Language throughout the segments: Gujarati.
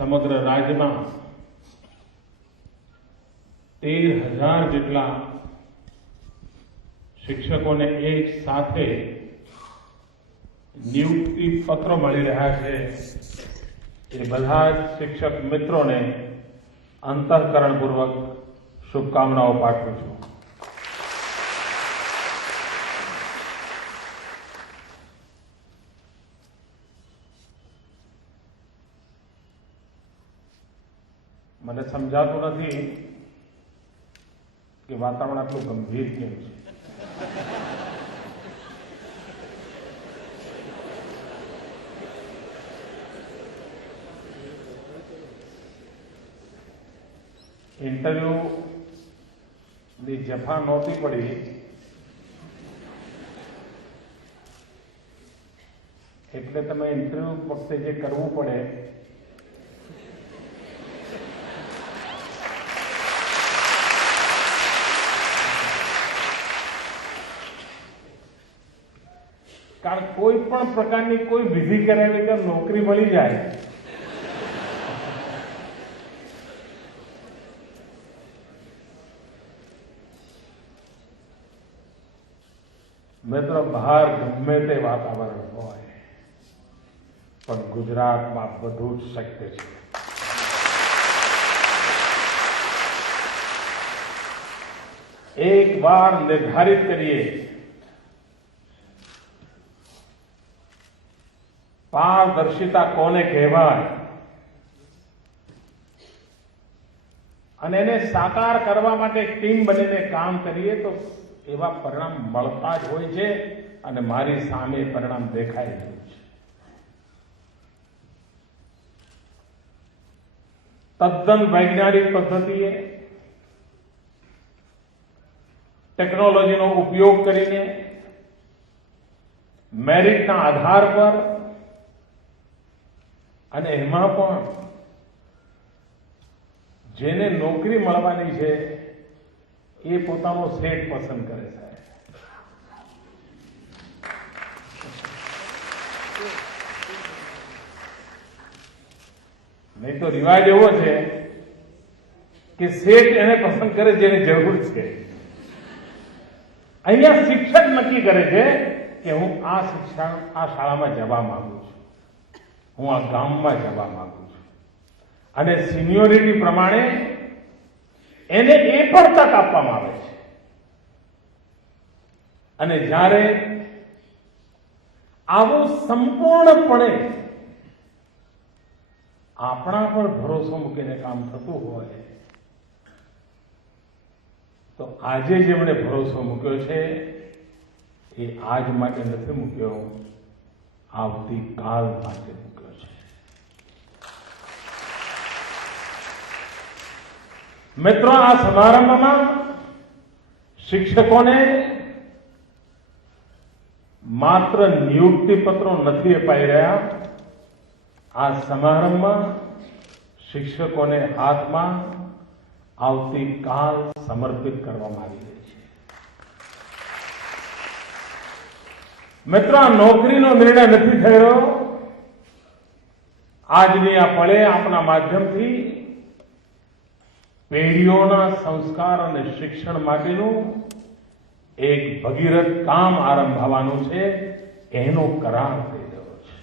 સમગ્ર રાજ્યમાં 13,000 જેટલા શિક્ષકોને એક સાથે નિયુક્તિ પત્ર મળી રહ્યા છે। એ બધા જ શિક્ષક મિત્રોને અંતઃકરણપૂર્વક શુભકામનાઓ પાઠવું છું। મને સમજાતું નથી કે વાતાવરણ આટલું ગંભીર કેમ છે। ઇન્ટરવ્યુની જફા નહોતી પડી એટલે તમે ઇન્ટરવ્યુ વખતે જે કરવું પડે કારણ કોઈ પણ પ્રકારની કોઈ વિધિ કર્યા વગર નોકરી મળી જાય મિત્રો બહાર ગમે તે વાતાવરણ હોય પણ ગુજરાતમાં બધું જ શક્ય છે। એક વાર નિર્ધારિત કરીએ પારદર્શિતા કોને કહેવાય અને એને સાકાર કરવા માટે ટીમ બનીને કામ કરીએ તો એવા પરિણામ મળતા જ હોય છે અને મારી સામે પરિણામ દેખાઈ રહ્યું છે। તદ્દન વૈજ્ઞાનિક પદ્ધતિએ ટેકનોલોજીનો ઉપયોગ કરીને મેરિટના આધાર પર અને એમાં પણ જેને નોકરી મળવાની છે એ પોતાનો સેટ પસંદ કરે છે। નહીં તો રિવાજ એવો છે કે સેટ એને પસંદ કરે જેની જરૂર છે। અહીંયા શિક્ષક નક્કી કરે છે કે હું આ શાળામાં જવા માંગુ છું, હું આ ગામમાં જવા માંગુ છું અને સિનિયોરિટી પ્રમાણે એને એ પણ તક આપવામાં આવે છે। અને જ્યારે આવું સંપૂર્ણપણે આપણા પર ભરોસો મૂકીને કામ થતું હોય તો આજે જેમણે ભરોસો મૂક્યો છે એ આજ માટે નથી મૂક્યો, આવતીકાલ માટે મૂક્યો છે। મિત્રો, આ સમારંભમાં શિક્ષકોને માત્ર નિયુક્તિ પત્રો નથી અપાઈ રહ્યા, આ સમારંભમાં શિક્ષકોને હાથમાં આવતીકાલ સમર્પિત કરવામાં આવી રહી છે। મિત્રો, આ નોકરીનો નિર્ણય નથી થયો। આજની આ પળે આપના માધ્યમથી પેઢીઓના સંસ્કાર અને શિક્ષણ માટેનું એક ભગીરથ કામ આરંભવાનું છે, એનો કરાર થઈ રહ્યો છે।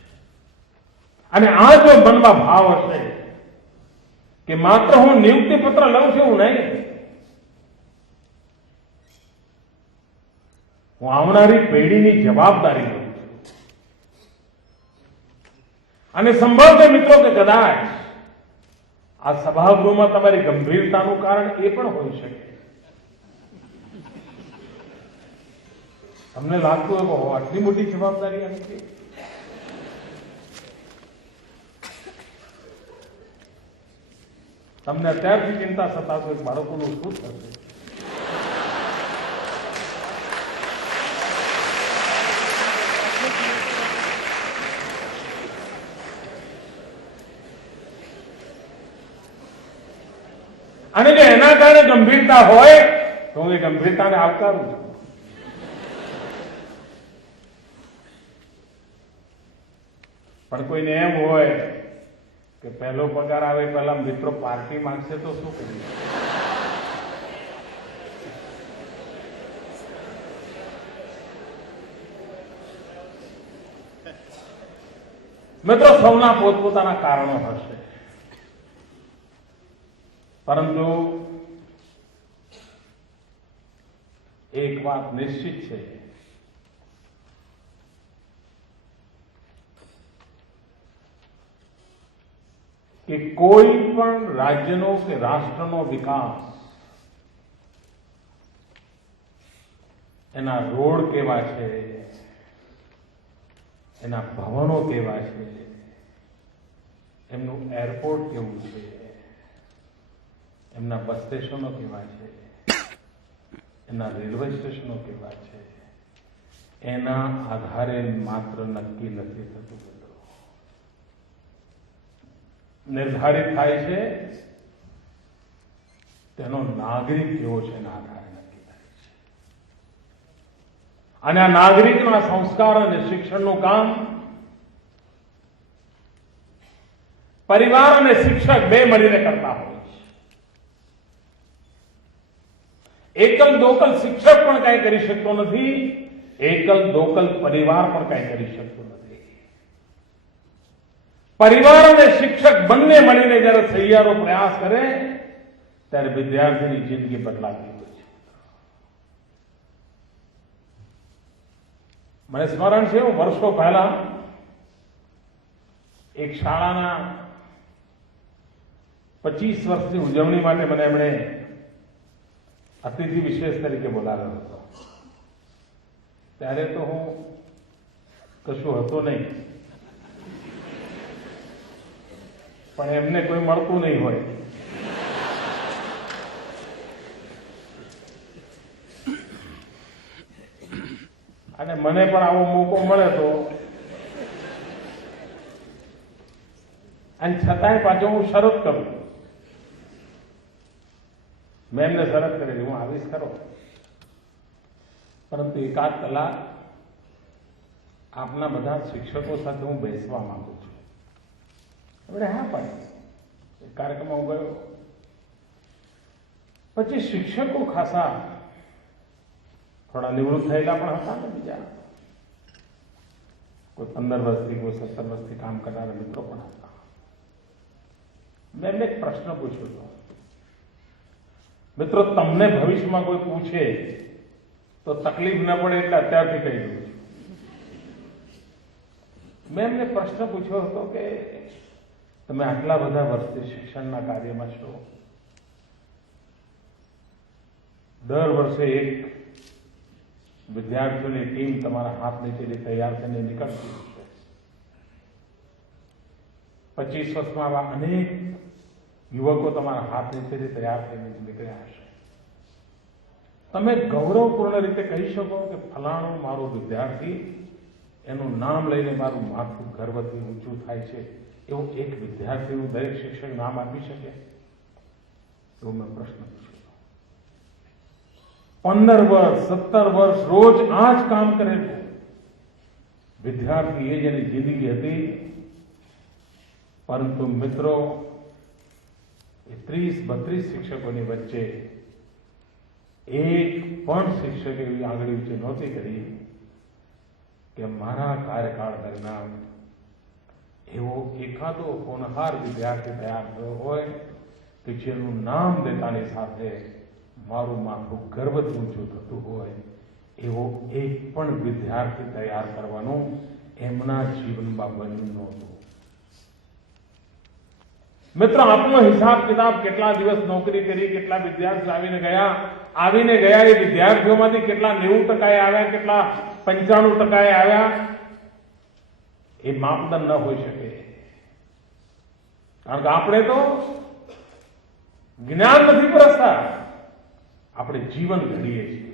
અને આ જો મનમાં ભાવ હશે કે માત્ર હું નિયુક્તિ પત્ર લઉં છું એવું નહીં, હું આવનારી પેઢીની જવાબદારી લઉં છું। અને સંભવ છે મિત્રો કે કદાચ આ સભાગૃહમાં તમારી ગંભીરતાનું કારણ એ પણ હોઈ શકે, તમને લાગતું હોય કે આટલી મોટી જવાબદારી આવી છે। તમને અત્યારથી ચિંતા સતાવશે કે બાળકોનું શું થશે। અને જો એના કારણે ગંભીરતા હોય તો હું એ ગંભીરતાને આવકારું છું। પણ કોઈને એમ હોય કે પહેલો પગાર આવે પહેલા મિત્રો પાર્ટી માંગશે તો શું કરીએ? મિત્રો, સૌના પોતપોતાના કારણો હશે, પરંતુ એક વાત નિશ્ચિત છે કે કોઈ પણ રાજ્યનો કે રાષ્ટ્રનો વિકાસ એના રોડ કેવા છે, એના ભવનો કેવા છે, એમનું એરપોર્ટ કેવું છે, એમના બસ સ્ટેશનો કેવા છે, એના રેલવે સ્ટેશનો કેવા છે, એના આધારે માત્ર નક્કી નથી થતું. નિર્ધારિત થાય છે તેનો નાગરિક કેવો છે એના આધારે નક્કી થાય છે. અને આ નાગરિકના સંસ્કાર અને શિક્ષણનું કામ પરિવાર અને શિક્ષક બે મળીને કરતા હોય છે. એકલ દોકલ શિક્ષક પણ કાંઈ કરી શકતો નથી, એકલ દોકલ પરિવાર પણ કાંઈ કરી શકતો નથી. પરિવાર અને શિક્ષક બંને મળીને જ્યારે સહિયારો પ્રયાસ કરે ત્યારે વિદ્યાર્થીની જિંદગી બદલાતી હોય છે. મને સ્મરણ છે, વર્ષો પહેલા એક શાળાના 25 વર્ષની ઉજવણી માટે મને એમણે અતિથિ વિશેષ તરીકે બોલાવ્યો હતો. ત્યારે તો હું કશું હતો નહીં, પણ એમને કોઈ મળતું નહીં હોય. અને મને પણ આવો મોકો મળે તો, અને છતાંય પાછો હું શરત કરું. મેં એમને શરત કરેલી, હું આવીશ ખરો, પરંતુ એકાદ કલાક આપના બધા શિક્ષકો સાથે હું બેસવા માંગુ છું. એમણે હા પાડી. કાર્યક્રમમાં હું ગયો. પછી શિક્ષકો ખાસા થોડા નિવૃત્ત થયેલા પણ હતા ને, બીજા કોઈ 15 વર્ષથી, કોઈ 17 વર્ષથી કામ કરનારા મિત્રો પણ હતા. મેં એમને એક પ્રશ્ન પૂછ્યો હતો, મિત્રો તમને ભવિષ્યમાં કોઈ પૂછે તો તકલીફ ન પડે એટલે અત્યારથી કહી દઉં છું. મેં એમને પ્રશ્ન પૂછ્યો હતો કે તમે આટલા બધા વર્ષથી શિક્ષણના કાર્યમાં છો, દર વર્ષે એક વિદ્યાર્થીઓની ટીમ તમારા હાથ નીચેથી તૈયાર થઈને નીકળતી હશે. 25 વર્ષમાં આવા અનેક યુવકો તમારા હાથ નીચેથી તૈયાર થઈને નીકળ્યા હશે. તમે ગૌરવપૂર્ણ રીતે કહી શકો કે ફલાણું મારો વિદ્યાર્થી, એનું નામ લઈને મારું માથું ગર્વથી ઊંચું થાય છે, એવું એક વિદ્યાર્થીનું દરેક શિક્ષક નામ આપી શકે? એવો મેં પ્રશ્ન પૂછ્યો. 15 વર્ષ 17 વર્ષ રોજ આ જ કામ કરેલું વિદ્યાર્થી, એ જેની જિંદગી હતી. પરંતુ મિત્રો, એ 30-32 શિક્ષકોની વચ્ચે એક પણ શિક્ષકે એવી આંગળી ઊંચી નહોતી કરી કે મારા કાર્યકાળ દરમિયાન એવો એકાદો હોનહાર વિદ્યાર્થી તૈયાર થયો હોય કે જેનું નામ દેતાની સાથે મારું માથું ગર્વથી ઊંચું થતું હોય. એવો એક પણ વિદ્યાર્થી તૈયાર કરવાનું એમના જીવનમાં બન્યું નહોતું. મિત્રો, આપનો હિસાબ કિતાબ કેટલા દિવસ નોકરી કરી, કેટલા વિદ્યાર્થીઓ આવીને ગયા, એ વિદ્યાર્થીઓમાંથી કેટલા 90% આવ્યા, કેટલા 95% આવ્યા, એ માપદંડ ન હોઈ શકે. કારણ કે આપણે તો જ્ઞાન નથી પરસતા, આપણે જીવન ઘડીએ છીએ.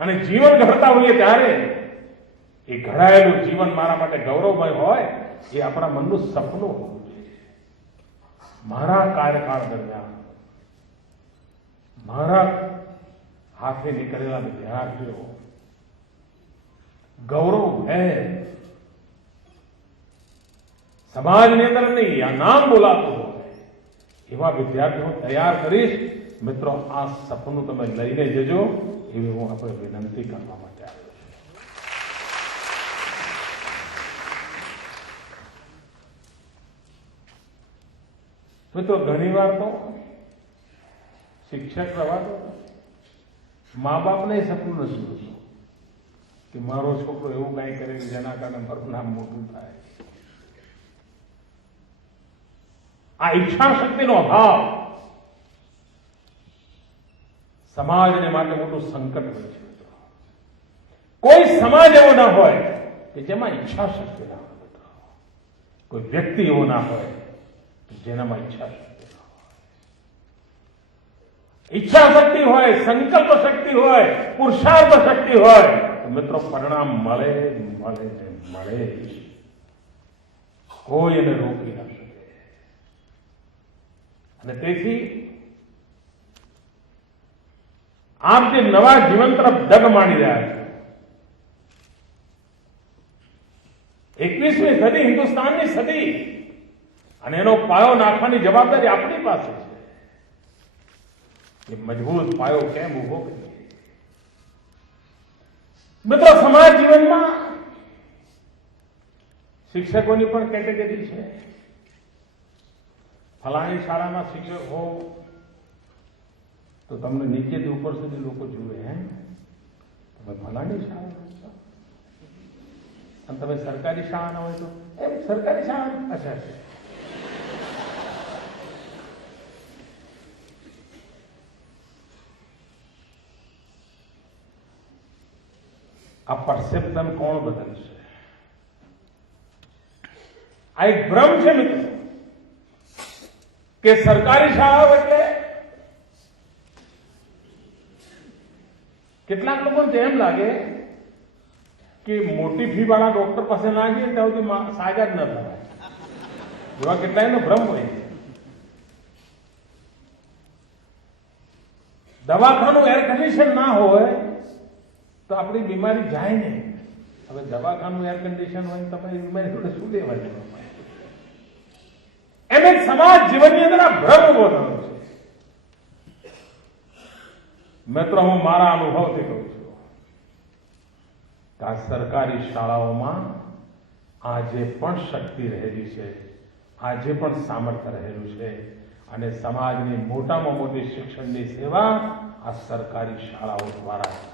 અને જીવન ઘડતા હોઈએ ત્યારે એ ઘડાયેલું જીવન મારા માટે ગૌરવમય હોય, એ આપણા મનનું સપનું હોવું જોઈએ. મારા કાર્યકાળ દરમિયાન મારા હાથે નીકળેલા વિદ્યાર્થીઓ ગૌરવ ભેર સમાજની અંદર નહીં આ નામ બોલાતું હોય એવા વિદ્યાર્થીઓ તૈયાર કરીશ. મિત્રો, આ સપનું તમે લઈને જજો એવી હું આપણે વિનંતી કરવા માટે આવ્યો છું. મિત્રો, ઘણીવાર તો શિક્ષક રવા દો, મા બાપને સપનું નથી જોતું કે મારો છોકરો એવું કંઈ કરે કે જેના કારણે મારું નામ મોટું થાય. આ ઈચ્છા શક્તિનો અભાવ સમાજને માટે મોટું સંકટ હોય છે. કોઈ સમાજ એવો ના હોય કે જેમાં ઈચ્છા શક્તિ ના હોય. કોઈ વ્યક્તિ એવો ના હોય કે જેનામાં ઈચ્છા શક્તિ ના હોય. ઈચ્છા શક્તિ હોય, સંકલ્પ શક્તિ હોય, પુરુષાર્થ શક્તિ હોય તો મિત્રો પરિણામ મળે મળે ને મળે. કોઈ એને રોકી ના શકે. અને તેથી આપ જે નવા જીવન તરફ ડગ માંડી રહ્યા છો, 21મી સદી હિન્દુસ્તાનની સદી, અને એનો પાયો નાખવાની જવાબદારી આપણી પાસે છે. એ મજબૂત પાયો કેમ ઉભો કરીએ? મિત્રો, સમાજ જીવનમાં શિક્ષકોની પણ કેટેગરી છે. ફલાણી શાળામાં શિક્ષક હો તો તમને નીચેથી ઉપર સુધી લોકો જુએ, હે તમે ફલાણી શાળામાં છો, અને તમે સરકારી શાળાના હોય તો એમ સરકારી શાળા. અચ્છા, આ પરસેપ્શન કોણ બદલશે? આ એક ભ્રમ છે મિત્રો કે સરકારી શાળાઓ એટલે કેટલાક લોકોને એમ લાગે કે મોટી ફી વાળા ડોક્ટર પાસે ના જઈએ ત્યાં સુધી સાજા જ ન થાય. એવા કેટલાયનો ભ્રમ હોય. દવાખાનું એર કન્ડિશન ના હોય તો આપણી બીમારી જાય નહીં. હવે દવાખાનું એર કન્ડિશન હોય તમારી બીમારી જોડે શું લેવાની? એમ એક સમાજ જીવનની અંદર આ ભ્રમ ઉભો થયો છે. મિત્રો, હું મારા અનુભવથી કહું છું કે આ સરકારી શાળાઓમાં આજે પણ શક્તિ રહેલી છે, આજે પણ સામર્થ્ય રહેલું છે, અને સમાજની મોટામાં મોટી શિક્ષણની સેવા આ સરકારી શાળાઓ દ્વારા થાય.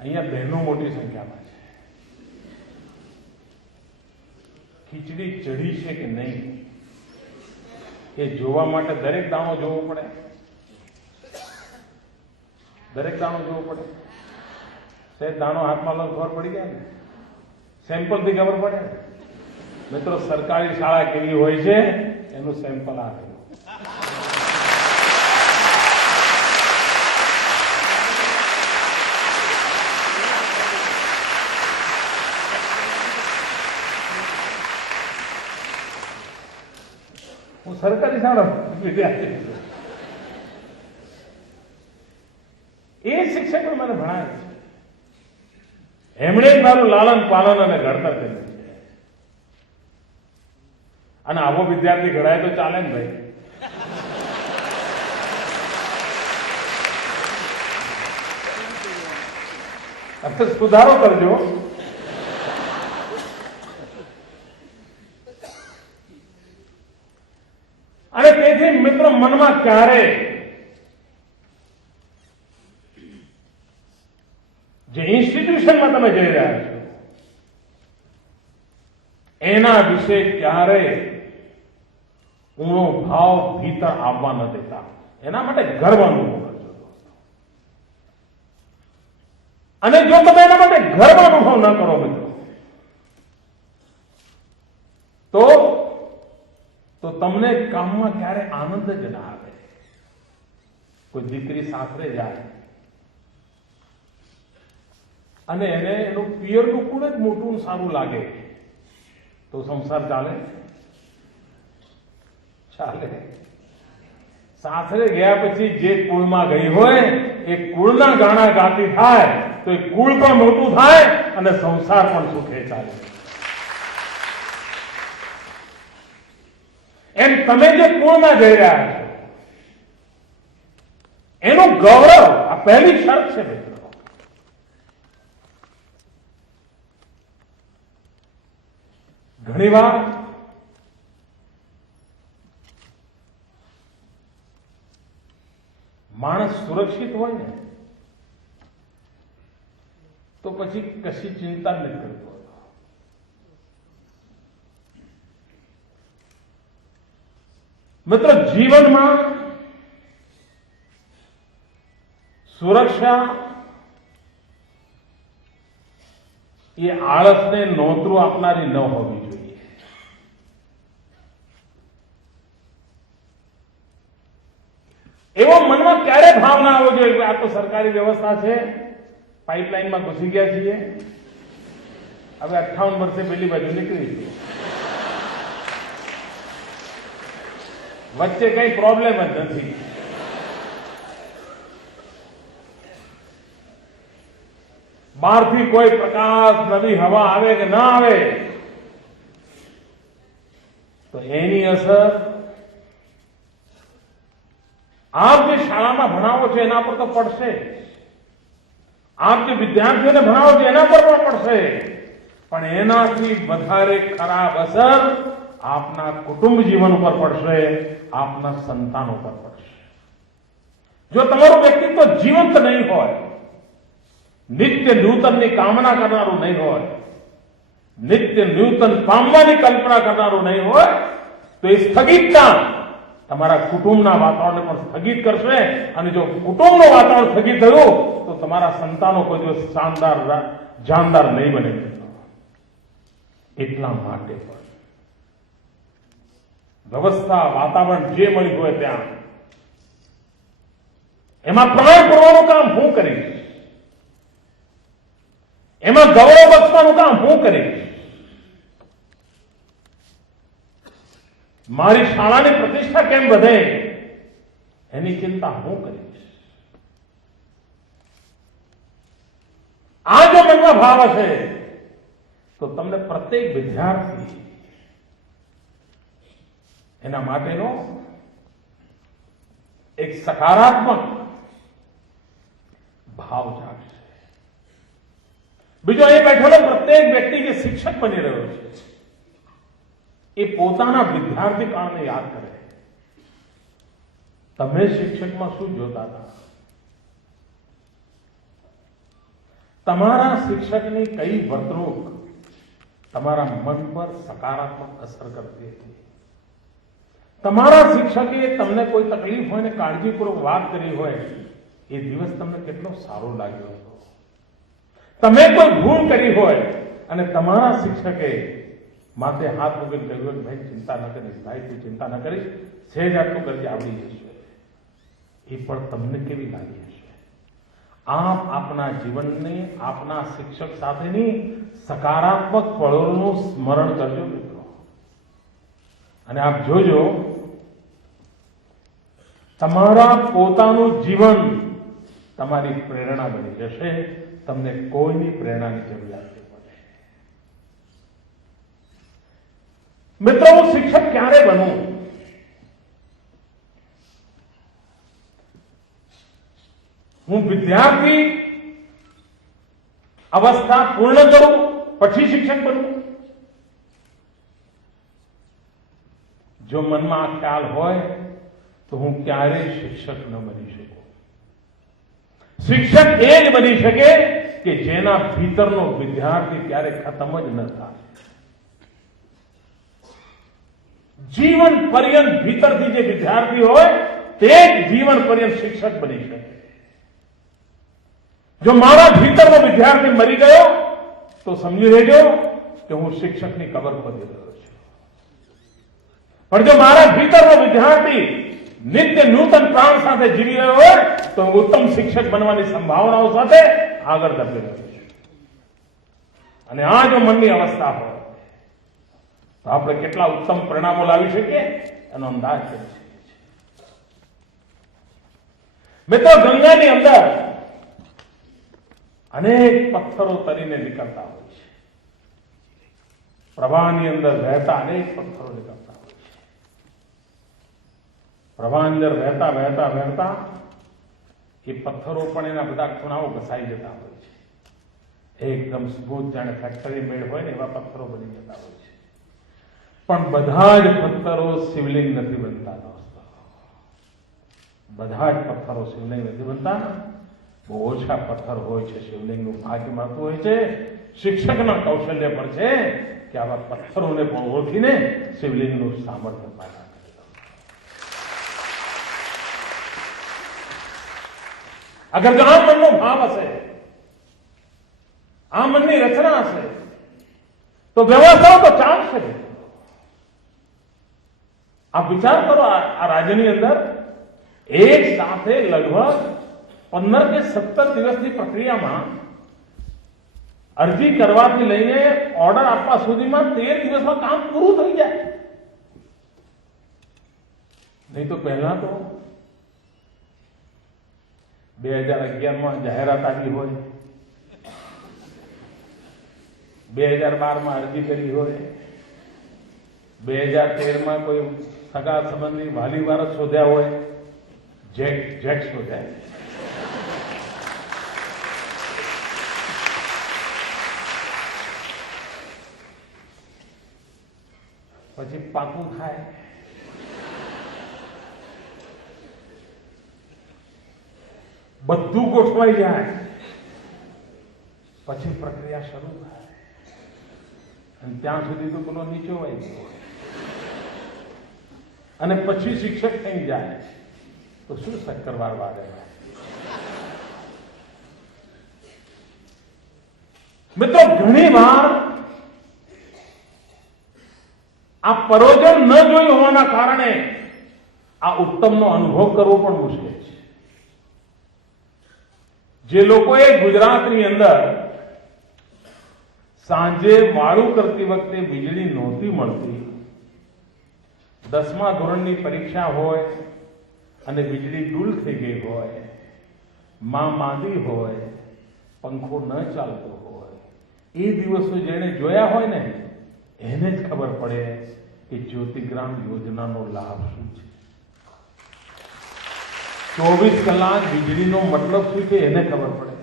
અહીંયા બહેનો મોટી સંખ્યામાં છે. ખીચડી ચઢી છે કે નહીં એ જોવા માટે દરેક દાણો જોવો પડે. દરેક દાણો જોવો પડે. સહેજ દાણો હાથમાં લો ખબર પડી ગયા ને, સેમ્પલથી ખબર પડે. મિત્રો, સરકારી શાળા કેવી હોય છે એનું સેમ્પલ આ થયું. હું સરકારી શાળા વિદ્યાર્થી, એ શિક્ષકો મને ભણાવે છે. એમણે જ મારું લાલન પાલન અને ઘડતર કર્યું છે. અને આવો વિદ્યાર્થી ઘડાય તો ચાલે ને ભાઈ. સુધારો કરજો. અને તેથી મિત્રો, મનમાં ક્યારે જે ઇન્સ્ટિટ્યુશનમાં તમે જઈ રહ્યા છો એના વિશે ક્યારે ઊણો ભાવ ભીતર આવવા ન દેતા. એના માટે ગર્વ અનુભવ કરજો. અને જો તમે એના માટે ગર્વ અનુભવ ન કરો મિત્રો, તો તમને કામમાં ક્યારે આનંદ જ ના આવે. કોઈ દીકરી સાસરે જાય અને એને એનું પિયરનું કુળ જ મોટું સારું લાગે તો સંસાર ચાલે? ચાલે. સાસરે ગયા પછી જે કુળમાં ગઈ હોય એ કુળના ગાણા ગાતી થાય તો એ કુળ પણ મોટું થાય અને સંસાર પણ સુખે ચાલે. એમ તમે જે કુળમાં જઈ રહ્યા છો એનું ગૌરવ આ પહેલી શરત છે મિત્રો. ઘણીવાર માણસ સુરક્ષિત હોય ને તો પછી કશી ચિંતા નથી કરતો. મિત્રો, જીવનમાં સુરક્ષા એ આળસને નોતરું આપનારી ન હોવી જોઈએ. એવો મનમાં ક્યારે ભાવ ના આવવો જોઈએ કે આ તો સરકારી વ્યવસ્થા છે, પાઇપલાઇનમાં ઘૂસી ગયા છીએ, હવે 58 વર્ષે પેલી બાજુ નીકળી છે, વચ્ચે કઈ પ્રોબ્લેમ જ નથી. બહારથી કોઈ પ્રકાશ, નવી હવા આવે કે ના આવે તો એની અસર આપ જે શાળામાં ભણાવો છો એના પર તો પડશે, આપ જે વિદ્યાર્થીઓને ભણાવો છો એના પર પણ પડશે, પણ એનાથી વધારે ખરાબ અસર આપના કુટુંબ જીવન ઉપર પડશે, આપના સંતાનો પર પડશે. જો તમારું વ્યક્તિત્વ જીવંત નહીં હોય, નિત્ય નૂતનની કામના કરનારું નહીં હોય, નિત્ય નૂતન પામવાની કલ્પના કરનારું નહીં હોય તો એ સ્થગિતતા તમારા કુટુંબના વાતાવરણને પણ સ્થગિત કરશે. અને જો કુટુંબનું વાતાવરણ સ્થગિત થયું તો તમારા સંતાનો કોઈ દિવસ જાનદાર નહીં બને. એટલા માટે પણ વ્યવસ્થા, વાતાવરણ જે મળ્યું હોય ત્યાં એમાં પ્રાણ પૂરવાનું કામ હું કરીશ, એમાં ગૌરવ બક્ષવાનું કામ હું કરીશ, મારી શાળાની પ્રતિષ્ઠા કેમ વધે એની ચિંતા હું કરીશ. આ જો મનમાં ભાવ હશે તો તમને પ્રત્યેક વિદ્યાર્થી એના માટેનો એક સકારાત્મક ભાવ જાગશે. બીજો અહીં બેઠેલો પ્રત્યેક વ્યક્તિ જે શિક્ષક બની રહ્યો છે એ પોતાના વિદ્યાર્થી કાળને યાદ કરે. તમે શિક્ષકમાં શું જોતા હતા? તમારા શિક્ષકની કઈ વર્તણૂક તમારા મન પર સકારાત્મક અસર કરતી હતી? તમારા શિક્ષકે તમને કોઈ તકલીફ હોય ને કાળજીપૂર્વક વાત કરી હોય એ દિવસ તમને કેટલો સારો લાગ્યો હતો? તમે કોઈ ભૂલ કરી હોય અને તમારા શિક્ષકે માથે હાથ મૂકીને કહ્યું કે ભાઈ ચિંતા ન કરીશ, ભાઈ તું ચિંતા ન કરીશ, સહેજ આટલું કરજે આવડી જશે, એ પણ તમને કેવી લાગી હશે? આપ આપના જીવનને આપના શિક્ષક સાથેની સકારાત્મક પળોનું સ્મરણ કરજો મિત્રો. અને આપ જોજો તમારા પોતાનું જીવન તમારી પ્રેરણા બની જશે. તમને કોઈની પ્રેરણાની જરૂરિયાત નહીં પડે. મિત્રો, હું શિક્ષક ક્યારે બનું? હું વિદ્યાર્થી અવસ્થા પૂર્ણ કરું પછી શિક્ષક બનું? જો મનમાં આ ખ્યાલ હોય તો હું ક્યારેય શિક્ષક ન બની શકું. શિક્ષક એ જ બની શકે કે જેના ભીતરનો વિદ્યાર્થી ક્યારે ખતમ જ ન થાય. જીવન પર્યંત ભીતરથી જે વિદ્યાર્થી હોય તે જ જીવન પર્યંત શિક્ષક બની શકે. જો મારા ભીતરનો વિદ્યાર્થી મરી ગયો તો સમજી લેજો કે હું શિક્ષકની કબર ખોદી રહ્યો છું. પણ જો મારા ભીતરનો વિદ્યાર્થી નિત્ય નૂતન પ્રાણ સાથે જીવી રહ્યો હોય તો હું ઉત્તમ શિક્ષક બનવાની સંભાવનાઓ સાથે આગળ ધપી રહ્યો છું. અને આ જો મનની અવસ્થા હોય તો આપણે કેટલા ઉત્તમ પરિણામો લાવી શકીએ એનો અંદાજ કરી શકીએ છીએ. મિત્રો, ગંગાની અંદર અનેક પથ્થરો તરીને નીકળતા હોય છે. પ્રવાહની અંદર વહેતા અનેક પથ્થરો નીકળતા હોય છે. પ્રવાહની અંદર વહેતા વહેતા વહેતા એ પથ્થરો પણ એના બધા ખૂણાઓ ઘસાઈ જતા હોય છે. એકદમ સ્મૂથ જાણે ફેક્ટરી મેડ હોય ને એવા પથ્થરો બની જતા હોય છે. પણ બધા જ પથ્થરો શિવલિંગ નથી બનતા. બધા જ પથ્થરો શિવલિંગ નથી બનતા. બહુ ઓછા પથ્થર હોય છે શિવલિંગનું ભાગ્ય મળતું હોય છે. શિક્ષકના કૌશલ્ય પર છે કે આવા પથ્થરોને પણ ઓળખીને શિવલિંગનું સામર્થ્ય પાડે. અગર જો આ મનનો ભાવ હશે, આ મનની રચના હશે, તો વ્યવસ્થાઓ તો ચાલશે. આપ વિચાર કરો, આ રાજ્યની અંદર એક સાથે લગભગ 15 કે 17 દિવસની પ્રક્રિયામાં અરજી કરવાથી લઈને ઓર્ડર આપવા સુધીમાં 13 દિવસમાં કામ પૂરું થઈ જાય. નહીં તો પહેલા તો 2011માં જાહેરાત આવી હોય, 2012માં અરજી કરી હોય, 2013માં કોઈ સગા સંબંધી વાલી વારસ શોધ્યા હોય, જેક શોધ્યા. પછી પાકું થાય, બધું ગોઠવાઈ જાય, પછી પ્રક્રિયા શરૂ થાય અને ત્યાં સુધી તો પેલો નીચો વાઈ ગયો અને પછી શિક્ષક થઈ જાય તો શું શક્કરવાર વાગે. મિત્રો, ઘણી વાર આ પરોજન ન જોઈ હોવાના કારણે આ ઉત્તમનો અનુભવ કરવો પણ મુશ્કેલ છે. જે લોકોએ ગુજરાતની અંદર સાંજે વાળું કરતી વખતે વીજળી નહોતી મળતી, 10મા ધોરણની પરીક્ષા હોય અને વીજળી ડૂલ થઈ ગઈ હોય, માં માંદી હોય, પંખો ન ચાલતો હોય, એ દિવસો જેણે જોયા હોય ને એને જ ખબર પડે કે જ્યોતિગ્રામ યોજનાનો લાભ શું છે. 24 કલાક વીજળીનો મતલબ શું છે એને ખબર પડે.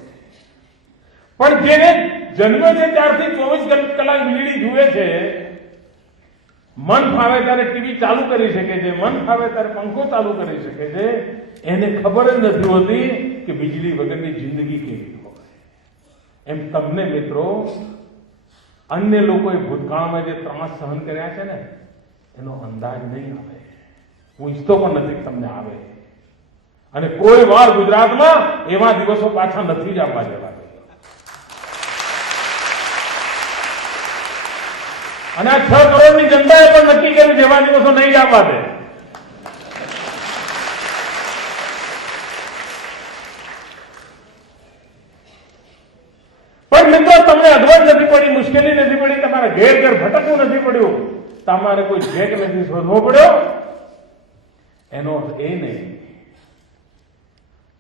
પણ જેને જન્મે છે ત્યારથી 24 કલાક વીજળી જુએ છે, મન ફાવે ત્યારે ટીવી ચાલુ કરી શકે છે, મન ફાવે ત્યારે પંખો ચાલુ કરી શકે છે, એને ખબર જ નથી હોતી કે વીજળી વગરની જિંદગી કેવી હોય. એમ તમને મિત્રો અન્ય લોકોએ ભૂતકાળમાં જે ત્રાસ સહન કર્યા છે ને એનો અંદાજ નહીં આવે. હું ઈચ્છતો પણ નથી કે તમને આવે. અને કોઈ વાર ગુજરાતમાં એવા દિવસો પાછા નથી જ આવવા દેવા. અને આ 6 કરોડની જનતાએ પણ નક્કી કર્યું છે એવા દિવસો નહીં જ આવવા દે. પણ મિત્રો, તમને અગવડ નથી પડી, મુશ્કેલી નથી પડી, તમારે ઘેર ઘેર ભટકવું નથી પડ્યું, તમારે કોઈ જેક નથી શોધવો પડ્યો, એનો અર્થ એ નહીં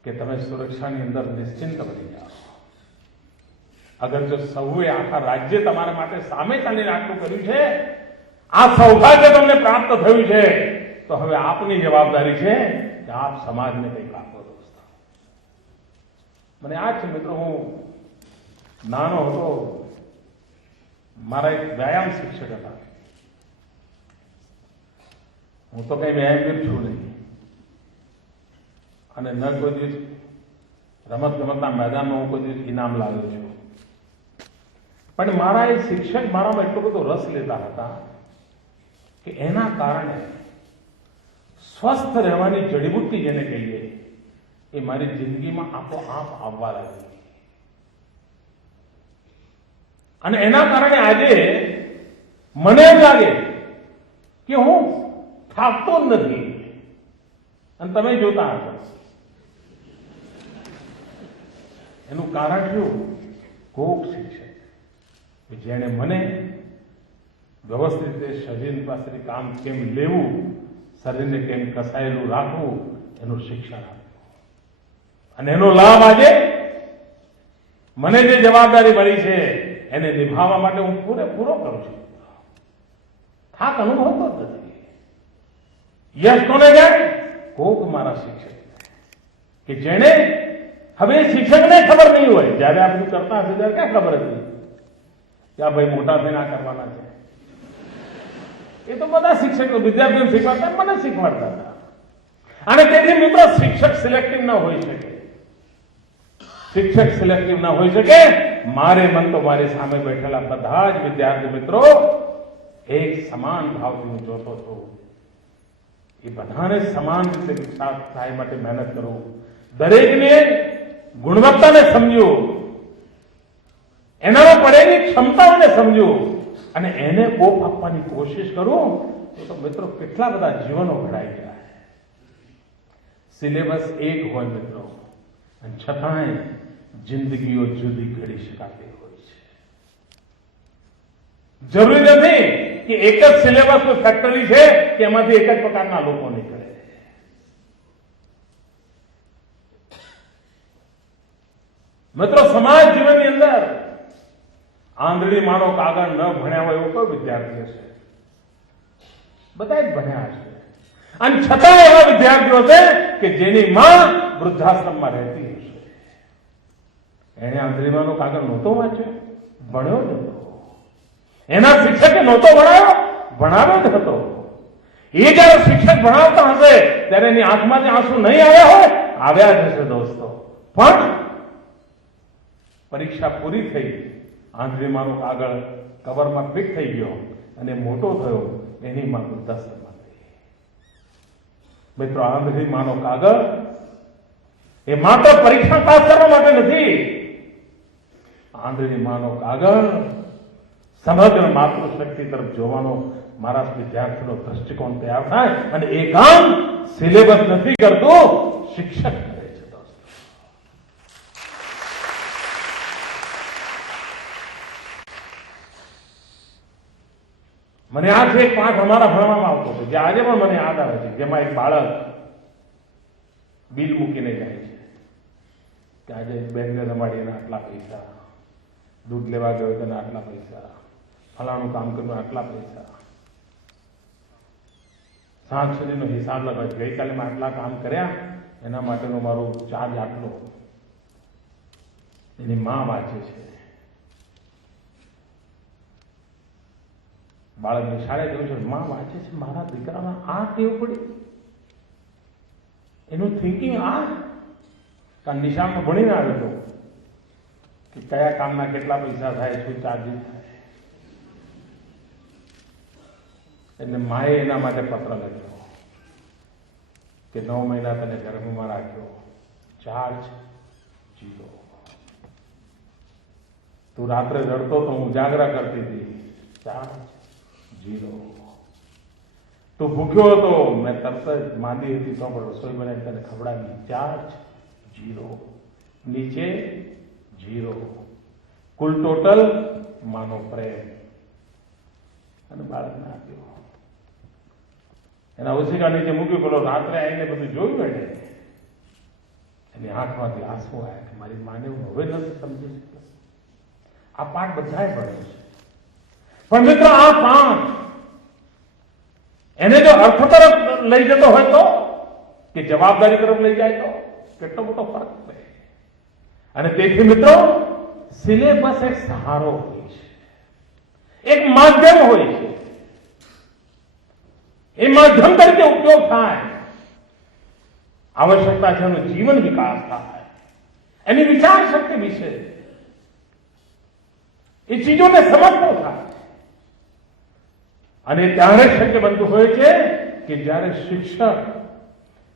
કે તમે સુરક્ષાની અંદર નિશ્ચિંત બની જાઓ. અગર જો સૌએ આખા રાજ્ય તમારા માટે સામે ચાલીને આટલું કર્યું છે, આ સૌભાગ્ય તમને પ્રાપ્ત થયું છે, તો હવે આપની જવાબદારી છે કે આપ સમાજને કંઈક આપો. દોસ્તો, મને યાદ છે મિત્રો, હું નાનો હતો, મારા એક વ્યાયામ શિક્ષક હતા. હું તો કઈ વ્યાયામવીર છું નહીં અને ન કોઈ દિવસ રમત ગમતના મેદાનમાં હું કોઈ દિવસ ઇનામ લાવ્યો છું. પણ મારા એક શિક્ષક મારામાં એટલો બધો રસ લેતા હતા કે એના કારણે સ્વસ્થ રહેવાની જડીબુટ્ટી જેને કહીએ એ મારી જિંદગીમાં આપોઆપ આવવા લાગી. અને એના કારણે આજે મને એમ લાગે કે હું થાકતો જ નથી. અને તમે જોતા હશો એનું કારણ શું? કોક શિક્ષક જેણે મને વ્યવસ્થિત રીતે શરીર પાસેથી કામ કેમ લેવું, શરીરને કેમ કસાયેલું રાખવું એનું શિક્ષણ આપ્યું. અને એનો લાભ આજે મને જે જવાબદારી મળી છે એને નિભાવવા માટે હું પૂરેપૂરો કરું છું. થાક અનુભવતો જ નથી. યશ કોને જાય? કોક મારા શિક્ષક કે જેને હવે શિક્ષકને ખબર નહીં હોય. જયારે આ બધું કરતા હશે ત્યારે ક્યાં ખબર હતી કે આ ભાઈ મોટા થઈને આ કરવાના છે? એ તો બધા શિક્ષકો વિદ્યાર્થીઓને શીખવાડતા, મને શીખવાડતા હતા. અને તેથી મિત્રો શિક્ષક સિલેક્ટિવ ન હોઈ શકે. શિક્ષક સિલેક્ટિવ ન હોઈ શકે. મારે મન તો મારી સામે બેઠેલા બધા જ વિદ્યાર્થી મિત્રો એક સમાન ભાવથી હું જોતો છું. એ બધાને સમાન રીતે વિકાસ થાય માટે મહેનત કરું. દરેકને ગુણવત્તાને સમજ્યું, એનામાં પડેલી ક્ષમતાઓને સમજ્યું અને એને ઓપ આપવાની કોશિશ કરું તો મિત્રો કેટલા બધા જીવનો ઘડાઈ ગયા. સિલેબસ એક હોય મિત્રો, અને છતાંય જિંદગીઓ જુદી ઘડી શકાતી હોય છે. જરૂરી નથી કે એક જ સિલેબસ ફેક્ટરી છે કે એમાંથી એક જ પ્રકારના લોકો નીકળે. મિત્રો સમાજ જીવનની અંદર આંધળી માનો કાગળ ન ભણ્યા હોય એવો કોઈ વિદ્યાર્થી હશે? બધા જ ભણ્યા હશે. અને છતાં એવા વિદ્યાર્થીઓ છે કે જેની માં વૃદ્ધાશ્રમમાં રહેતી હશે. એને આંધળી માનો કાગળ નહોતો વાંચ્યો, ભણ્યો જ હતો. એના શિક્ષકે નહોતો ભણાવ્યો, ભણાવ્યો જ હતો. એ જયારે શિક્ષક ભણાવતા હશે ત્યારે એની આંખમાંથી આંસુ નહીં આવ્યા હોય, આવ્યા જ હશે દોસ્તો. પણ પરીક્ષા પૂરી થઈ, આંધળીમાનો કાગળ કવરમાં ફિટ થઈ ગયો અને મોટો થયો, એની માં વૃદ્ધાશ્રમમાં ગઈ. મિત્રો આંધળીમાનો કાગળ એ માત્ર પરીક્ષા પાસ કરવા માટે નથી. આંધળીમાનો કાગળ સમગ્ર માતૃશક્તિ તરફ જોવાનો મારા વિદ્યાર્થીનો દ્રષ્ટિકોણ તૈયાર થાય અને એ કામ સિલેબસ નથી કરતો, શિક્ષક કરે છે દોસ્તો. મને આ છે એક પાઠ અમારા ભણવામાં આવતો હતો, જે આજે પણ મને યાદ આવે છે. જેમાં એક બાળક બિલ મૂકીને જાય છે કે આજે બેંકને રમાડીને આટલા પૈસા, દૂધ લેવા ગયો તો આટલા પૈસા, ફલાણું કામ કર્યું આટલા પૈસા, સાંજ સુધીનો હિસાબ લગાવ્યો, ગઈકાલે મેં આટલા કામ કર્યા એના માટેનો મારો ચાર્જ આટલો. એની માં વાંચે છે. બાળક નિશાળે ગયું છે, માં વાંચે છે, મારા દીકરામાં આ ટેવ પડી, એનું થિંકિંગ આ. કારણ નિશાળમાં ભણીને આવ્યો હતો કે કયા કામના કેટલા પૈસા થાય, શું ચાર્જીસ થાય. એટલે માએ એના માટે પત્ર લખ્યો કે 9 મહિના તને ગર્ભમાં રાખ્યો, ચાર્જ 0. તું રાત્રે રડતો તો હું ઉજાગરા કરતી હતી, ચાર્જ 0. તું ભૂખ્યો હતો, મેં તરત જ માંદી હતી તો પણ રસોઈ બનાવી તને ખવડાવી, ચાર્જ 0. નીચે 0. કુલ ટોટલ માનો પ્રેમ. અને બાળકને આપ્યો. એના ઓછીકા નીચે મૂક્યું. પેલો રાત્રે આવીને બધું જોયું બેઠે, એની આંખમાંથી આંસુ આવ્યા કે મારી માને હું હવે નથી સમજી શકતો. આ પાઠ બધાએ ભણ્યો છે. પણ મિત્રો આ પાઠ એને જો અર્થ તરફ લઈ જતો હોય તો, કે જવાબદારી તરફ લઈ જાય તો કેટલો મોટો ફરક પડે. અને તેથી મિત્રો સિલેબસ એક સહારો હોય છે, એક માધ્યમ હોય છે. એ માધ્યમ તરીકે ઉપયોગ થાય. આવશ્યકતા છે એનો જીવન વિકાસ થાય, એની વિચાર શક્તિ વિશે એ ચીજોને સમજતો થાય. અને ત્યારે શક્ય બનતું હોય છે કે જ્યારે શિક્ષક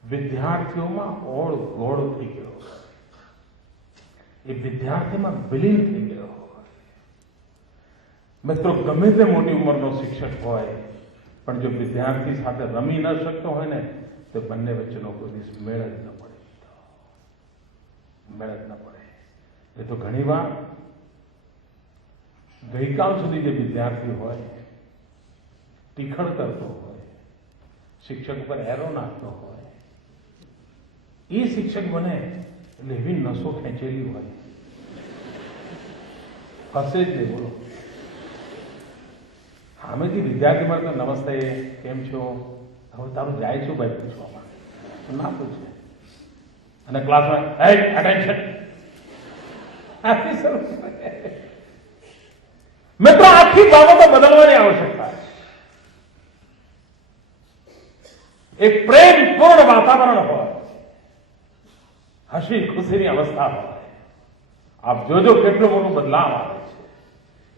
વિદ્યાર્થીઓમાં ઓળ ગોળ થઈ ગયો, એ વિદ્યાર્થીમાં વિલીન થઈ ગયો હોય. મિત્રો ગમે તે મોટી ઉંમરનો શિક્ષક હોય, પણ જો વિદ્યાર્થી સાથે રમી ન શકતો હોય ને તો બંને વચ્ચેનો કોઈ દિવસ મેળ જ ન પડે. મેળ જ ન પડે. એ તો ઘણી વાર ગઈકાલ સુધી જે વિદ્યાર્થી હોય ટીખણ કરતો હોય, શિક્ષક ઉપર એરો નાખતો હોય, એ શિક્ષક બને એટલે એવી નસો ખેંચેલી હોય, હશે જ નહીં. બોલો, સામેથી વિદ્યાર્થી મળે તો નમસ્તે, કેમ છો, હવે તારું જાય શું ભાઈ પૂછવામાં, ના પૂછે. અને ક્લાસમાં એટેન્શન મિત્રો, આખી બાબતો બદલવાની આવશ્યકતા છે. એક પ્રેમપૂર્ણ વાતાવરણ હોય, હસી ખુશીની અવસ્થા હોય. આપ જોજો કેટલો મોટો બદલાવ આવે છે.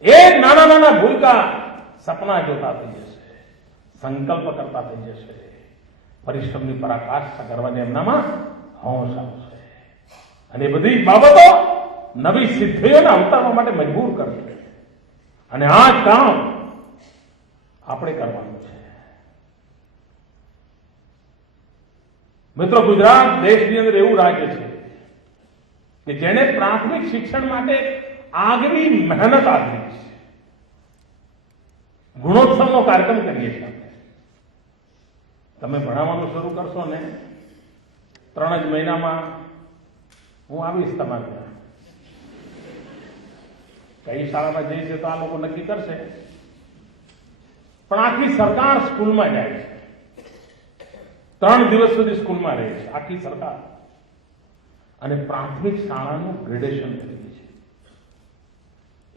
એ નાના નાના ભૂલકા સપના જોતા થઈ જશે, સંકલ્પ કરતા થઈ જશે, પરિશ્રમની પરાકાષ્ઠા કરવાની એમનામાં હોશ આવશે. અને એ બધી બાબતો નવી સિદ્ધિઓને અવતારવા માટે મજબૂર કરશે. અને આ કામ આપણે કરવાનું છે. મિત્રો, ગુજરાત દેશની અંદર એવું રાજ્ય છે કે જેને પ્રાથમિક શિક્ષણ માટે આગવી મહેનત આપી છે. ગુણોત્સવનો કાર્યક્રમ કરીએ છીએ. તમે ભણાવવાનું શરૂ કરશો ને, 3 જ મહિનામાં હું આવીશ તમારે ત્યાં. કઈ શાળામાં જઈશે તો આ લોકો નક્કી કરશે, પણ આખી સરકાર સ્કૂલમાં જાય છે. 3 દિવસ સુધી સ્કૂલમાં રહે છે આખી સરકાર. અને પ્રાથમિક શાળાનું ગ્રેડેશન કરી છે.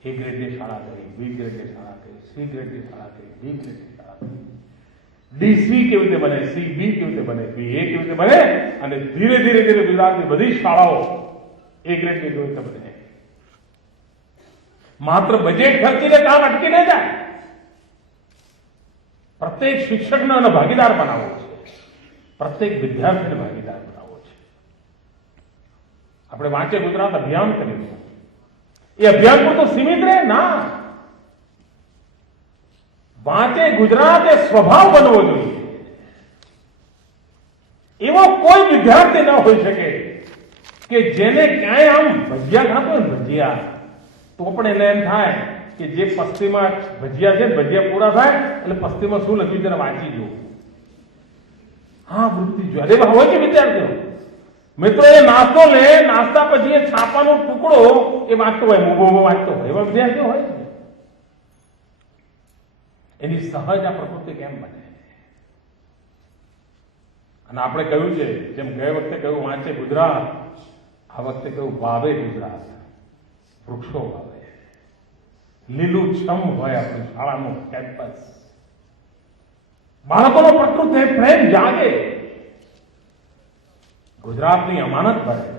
A ગ્રેડની શાળા કરી, B ગ્રેડની શાળા કરી, C ગ્રેડની શાળા કરી, D ગ્રેડની શાળા કરી. DC કેવી રીતે બને, CB કેવી રીતે બને, BA કેવી રીતે બને, અને ધીરે ધીરે ધીરે ગુજરાતની બધી શાળાઓ A ગ્રેડની કેવી રીતે બને. માત્ર બજેટ ખર્ચીને કામ અટકી ન જાય. પ્રત્યેક શિક્ષકને એનો ભાગીદાર બનાવવો છે, પ્રત્યેક વિદ્યાર્થીને ભાગીદાર બનાવવો છે. આપણે વાંચે ગુજરાત અભિયાન કર્યું. એ અભિયાન પૂરતો સીમિત રહે ના. વાંચે ગુજરાત એ સ્વભાવ બનવો જોઈએ. એવો કોઈ વિદ્યાર્થી ન હોઈ શકે કે જેને ક્યાંય આમ ભજીયા ખાતો હોય ને, ભજીયા, તો પણ એને એમ થાય કે જે પસ્તીમાં ભજીયા છે, ભજીયા પૂરા થાય એટલે પસ્તીમાં શું લખ્યું તેને વાંચી જવું. હા, વૃત્તિ જો અરે હોય કે વિદ્યાર્થીઓ. મિત્રો, એ નાસ્તો લે, નાસ્તા પછી એ છાપાનો ટુકડો એ વાંચતો હોય, મોબાઈલ વાંચતો હોય, એવા વિદ્યાર્થીઓ હોય. એની સહજ આ પ્રકૃતિ કેમ બને? અને આપણે કહ્યું છે, જેમ ગયા વખતે કહ્યું વાંચે ગુજરાત, આ વખતે કહ્યું વાવે ગુજરાત. વૃક્ષો વાવે, લીલું છમ હોય આપણી શાળાનું કેમ્પસ. બાળકોનો પ્રકૃતિ પ્રેમ જાગે, ગુજરાતની અમાનત ભરે.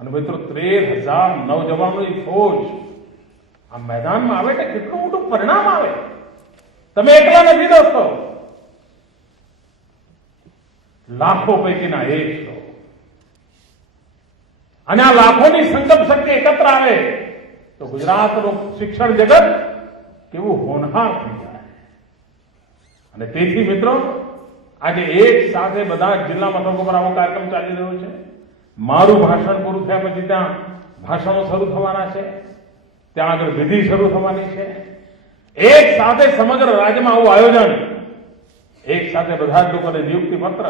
અને મિત્રો, 13,000 નવજવાનોની ફોજ આ મેદાનમાં આવે એટલે કેટલું મોટું પરિણામ આવે. તમે એકલા નથી દોસ્તો, લાખો પૈકીના એક છો. અને આ લાખોની સંકલ્પ શક્તિ એકત્ર આવે તો ગુજરાતનું શિક્ષણ જગત કેવું હોનહાર થઈ જાય. અને તેથી મિત્રો, આજે એક સાથે બધા જિલ્લા મથકો પર આવો કાર્યક્રમ ચાલી રહ્યો છે. મારું ભાષણ પૂરું થયા પછી ત્યાં ભાષણો શરૂ થવાના છે, ત્યાં આગળ વિધિ શરૂ થવાની છે. એક સાથે સમગ્ર રાજ્યમાં આવું આયોજન, એક સાથે બધા જ લોકોને નિયુક્તિ પત્ર,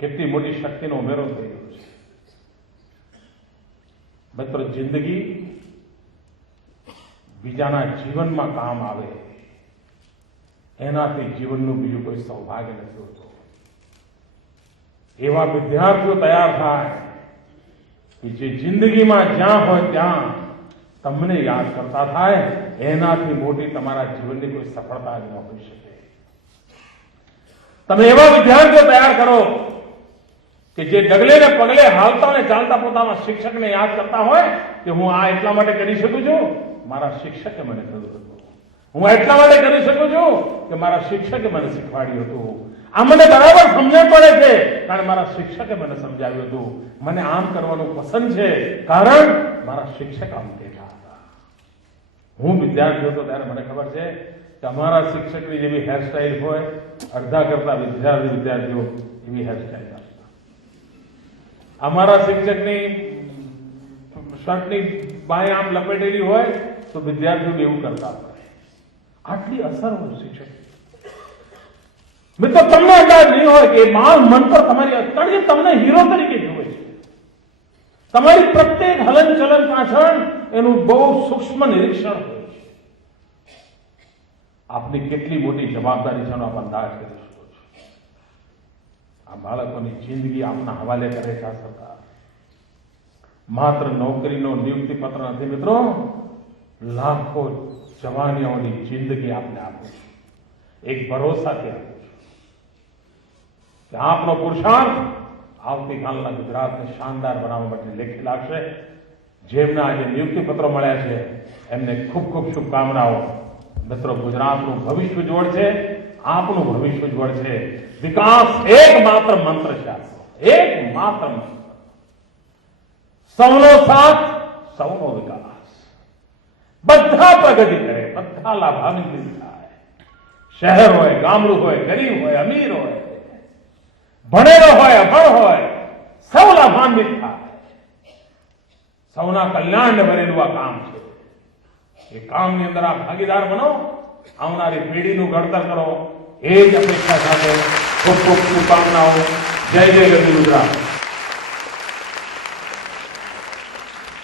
કેટલી મોટી શક્તિનો ઉમેરો થઈ રહ્યો છે. મિત્રો, જિંદગી બીજાના જીવનમાં કામ આવે એનાથી જીવનનું બીજું કોઈ સૌભાગ્ય નથી હોતું. એવા વિદ્યાર્થીઓ તૈયાર થાય કે જે જિંદગીમાં જ્યાં હોય ત્યાં તમને યાદ કરતા થાય. એનાથી મોટી તમારા જીવનની કોઈ સફળતા જ ન હોઈ શકે. તમે એવા વિદ્યાર્થીઓ તૈયાર કરો કે જે ડગલે ને પગલે હાલતા અને ચાલતા પોતાના શિક્ષકને યાદ કરતા હોય કે હું આ એટલા માટે કરી શકું છું, મારા શિક્ષકે મને કહ્યું હતું. હું એટલા માટે કરી શકું છું કે મારા શિક્ષકે મને શીખવાડ્યું હતું. આ મને બરાબર સમજણ પડે છે કારણ મારા શિક્ષકે મને સમજાવ્યું હતું. મને આમ કરવાનું પસંદ છે કારણ મારા શિક્ષક આમ કહેતા હતા. હું વિદ્યાર્થી હતો ત્યારે મને ખબર છે કે અમારા શિક્ષકની જેવી હેરસ્ટાઇલ હોય, અડધા કરતા વિદ્યાર્થીઓ એવી હેરસ્ટાઇલ હતા. અમારા શિક્ષકની શર્ટની બાય આમ લપેટેલી હોય તો વિદ્યાર્થીઓ એવું કરતા હોય. આટલી અસર હોય શિક્ષક. મિત્રો તમને અંદાજ નહીં હોય કે બાળ મંત્ર તમારી, કારણ કે તમને હીરો તરીકે જુએ છે. તમારી પ્રત્યેક હલનચલન પાછળ એનું બહુ સૂક્ષ્મ નિરીક્ષણ હોય છે. આપની કેટલી મોટી જવાબદારી છે એનો આપ અંદાજ કરી શકો છો. આ બાળકોની જિંદગી આપના હવાલે કરે છે આ સરકાર. માત્ર નોકરીનો નિયુક્તિ પત્ર નથી મિત્રો, લાખો જવાનીઓની જિંદગી આપને આપું છું. એક ભરોસાથી આપું છું કે આપનો પુરુષાર્થ આવતીકાલના ગુજરાતને શાનદાર બનાવવા માટે લેખી લાગશે. જેમને આજે નિયુક્તિ પત્રો મળ્યા છે એમને ખૂબ ખૂબ શુભકામનાઓ. મિત્રો, ગુજરાતનું ભવિષ્ય ઉજ્જવળ છે, આપનું ભવિષ્ય ઉજ્જવળ છે. વિકાસ એકમાત્ર મંત્ર છે આપણો, એકમાત્ર મંત્ર. સૌનો સાથ, સૌનો વિકાસ. બધા પ્રગતિ કરે, બધા લાભાન્વિત થાય. શહેર હોય, ગામડું હોય, ગરીબ હોય, અમીર હોય, ભણેલો હોય, અભણ હોય, સૌ લાભાન્વિત થાય. સૌના કલ્યાણને ભરેલું આ કામ છે. એ કામની અંદર આપ ભાગીદાર બનો, આવનારી પેઢીનું ઘડતર કરો. એ જ અપેક્ષા સાથે ખૂબ ખૂબ શુભકામનાઓ. જય જય ગરવી ગુજરાત.